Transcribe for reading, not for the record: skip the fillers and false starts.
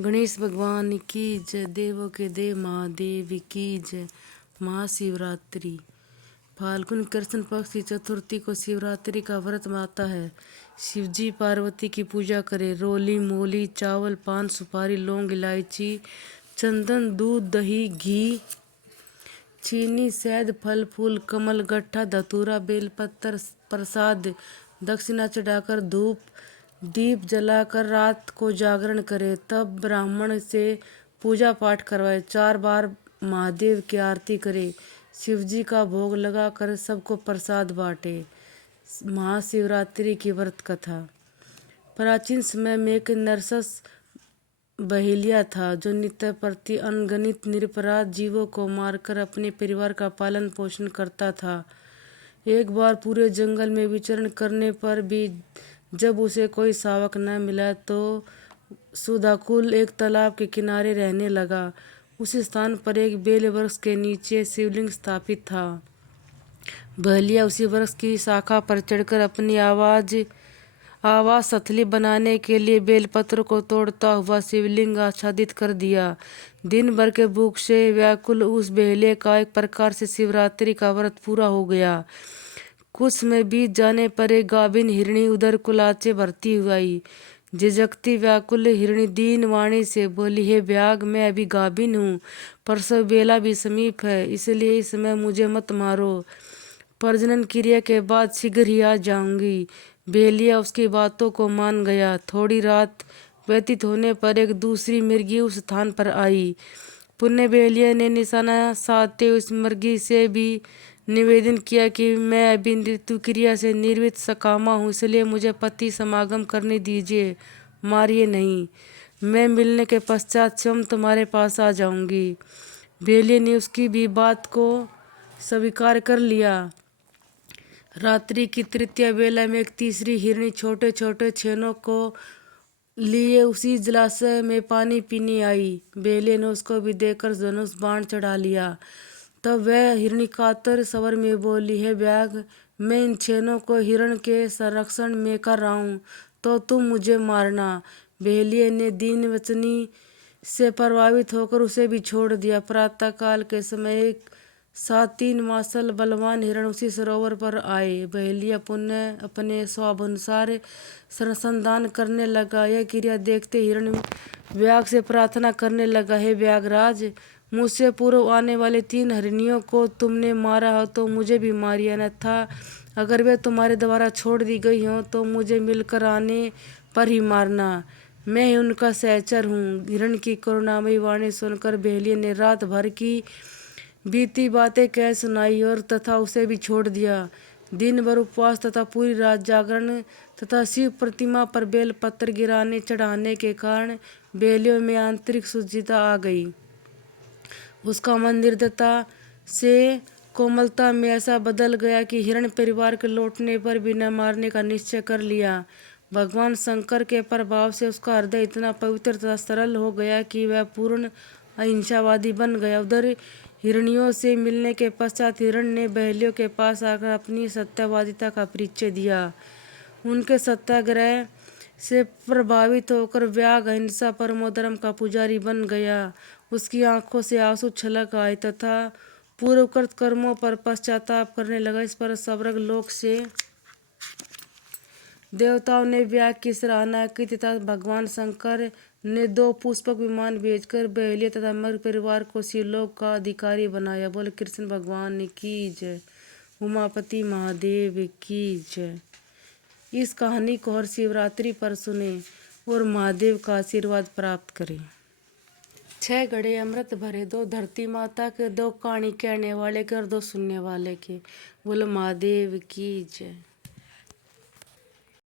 गणेश भगवान की जय। देवों के देव महादेव की जय। महाशिवरात्रि फाल्गुन कृष्ण पक्ष की चतुर्थी को शिवरात्रि का व्रत माता है। शिवजी पार्वती की पूजा करें। रोली मोली चावल पान सुपारी लौंग इलायची चंदन दूध दही घी चीनी शहद फल फूल कमल गट्ठा धतूरा बेलपत्र प्रसाद दक्षिणा चढ़ाकर धूप दीप जलाकर रात को जागरण करे। तब ब्राह्मण से पूजा पाठ करवाए। 4 बार महादेव की आरती करे। शिवजी का भोग लगाकर सबको प्रसाद बांटे। महाशिवरात्रि की व्रत कथा। प्राचीन समय में एक नरसस बहेलिया था जो नित्य प्रति अनगणित निरपराध जीवों को मारकर अपने परिवार का पालन पोषण करता था। एक बार पूरे जंगल में विचरण करने पर भी जब उसे कोई शावक न मिला तो सुधाकुल एक तालाब के किनारे रहने लगा। उस स्थान पर एक बेल वृक्ष के नीचे शिवलिंग स्थापित था। बहेलिया उसी वृक्ष की शाखा पर चढ़कर अपनी आवास हथली बनाने के लिए बेलपत्र को तोड़ता हुआ शिवलिंग आच्छादित कर दिया। दिन भर के भूख से व्याकुल उस बहेलिया का एक प्रकार से शिवरात्रि का व्रत पूरा हो गया। कुछ समय बीत जाने पर एक गाभिन हिरणी उधर कुलाचे भरती हुई। झिझकती व्याकुल हिरणी दीन वाणी से बोली, हे व्याग, मैं अभी गाभिन हूँ, प्रसव बेला भी समीप है, इसलिए इस समय मुझे मत मारो। प्रजनन क्रिया के बाद शीघ्र ही आ जाऊंगी। बहेलिया उसकी बातों को मान गया। थोड़ी रात व्यतीत होने पर एक दूसरी मिर्गी उस स्थान पर आई। पुण्य बहेलिया ने निशाना साधते उस मिर्गी से भी निवेदन किया कि मैं अभी ऋतु क्रिया से निर्वित सकामा हूँ, इसलिए मुझे पति समागम करने दीजिए, मारिए नहीं। मैं मिलने के पश्चात स्वयं तुम्हारे पास आ जाऊंगी। बहेलिया ने उसकी भी बात को स्वीकार कर लिया। रात्रि की तृतीय बेला में एक तीसरी हिरणी छोटे छोटे छेनों को लिए उसी जलाशय में पानी पीने आई। बहेलिया ने उसको भी देखकर धनुष बाण चढ़ा लिया। तब वह हिरणी कातर स्वर में बोली, हे व्याघ्र, मैं इन छेनों को हिरण के संरक्षण में कर रहा हूँ, तो तुम मुझे मारना। बहेलिया ने दीन वचनी से प्रभावित होकर उसे भी छोड़ दिया। प्रातःकाल के समय एक 3 मासल बलवान हिरण उसी सरोवर पर आए। बहेलिया पुनः अपने स्वाभानुसार संधान करने लगा। यह क्रिया देखते हिरण व्याघ्र से प्रार्थना करने लगा, हे व्याघ्रराज, मुझसे पूर्व आने वाले 3 हिरनियों को तुमने मारा हो तो मुझे भी मारिए, अन्यथा अगर वे तुम्हारे द्वारा छोड़ दी गई हों तो मुझे मिलकर आने पर ही मारना। मैं ही उनका सहचर हूँ। हिरण की करुणामयी वाणी सुनकर बहेलिया ने रात भर की बीती बातें कह सुनाई और तथा उसे भी छोड़ दिया। दिन भर उपवास तथा पूरी रात जागरण तथा शिव प्रतिमा पर बेल पत्र गिराने चढ़ाने के कारण बहेलिया में आंतरिक शुचिता आ गई। उसका मन निर्दयता से कोमलता में ऐसा बदल गया कि हिरण परिवार के लौटने पर भी न मारने का निश्चय कर लिया। भगवान शंकर के प्रभाव से उसका हृदय इतना पवित्र तथा सरल हो गया कि वह पूर्ण अहिंसावादी बन गया। उधर हिरणियों से मिलने के पश्चात हिरण ने बहेलियों के पास आकर अपनी सत्यवादिता का परिचय दिया। उनके सत्याग्रह से प्रभावित होकर व्याघ्र अहिंसा परमो धर्म का पुजारी बन गया। उसकी आंखों से आंसू छलक आए तथा पूर्वकृत कर्मों पर पश्चाताप करने लगा। इस पर स्वर्ग लोक से देवताओं ने व्याघ्र की सराहना की तथा भगवान शंकर ने 2 पुष्पक विमान भेजकर बहेलिया तथा मृग परिवार को शिवलोक का अधिकारी बनाया। बोले कृष्ण भगवान की जय। उमापति महादेव की जय। इस कहानी को हर शिवरात्रि पर सुने और महादेव का आशीर्वाद प्राप्त करें। 6 घड़े अमृत भरे, 2 धरती माता के, 2 कहानी कहने वाले के और 2 सुनने वाले के। बोलो महादेव की जय।